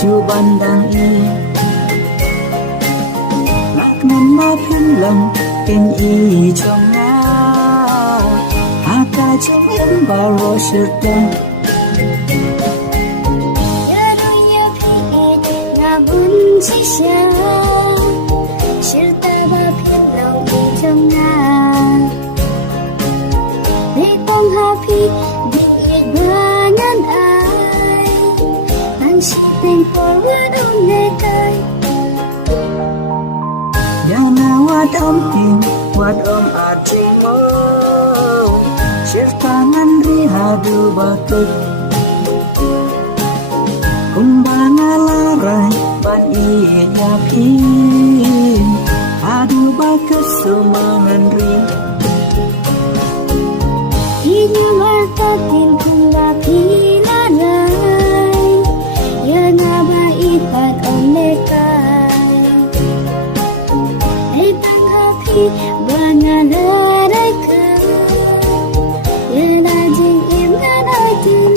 siêu bandang i lạc ngân na phiên lòng kênh y trong nga haka trong em bà rô sơ tên bun chi xa shir ta ba phiền lòng đi trong nga để con happy đi ba ngàn ai anh chỉ tình forward on내 tay yang na wat om tin wat om ading mo shir tangan ri hadu batuk kumbang alarai ban iya pin adu bakas sumangan rin inyong artatin kung lapilanay yan na ba ipat on내 tay ay pang happy ba nga laray ka yan na ding im nga natin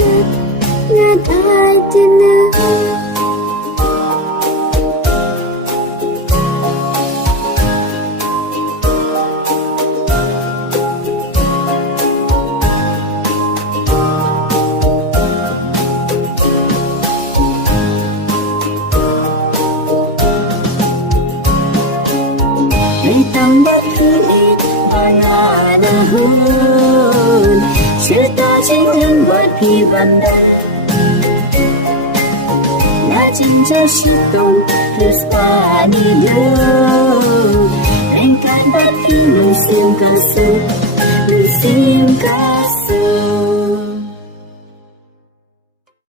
nga natin na Litang batin bayana hun cerita cinta buat pi bandar na cinta situng terus pani do engkan batin musim kasih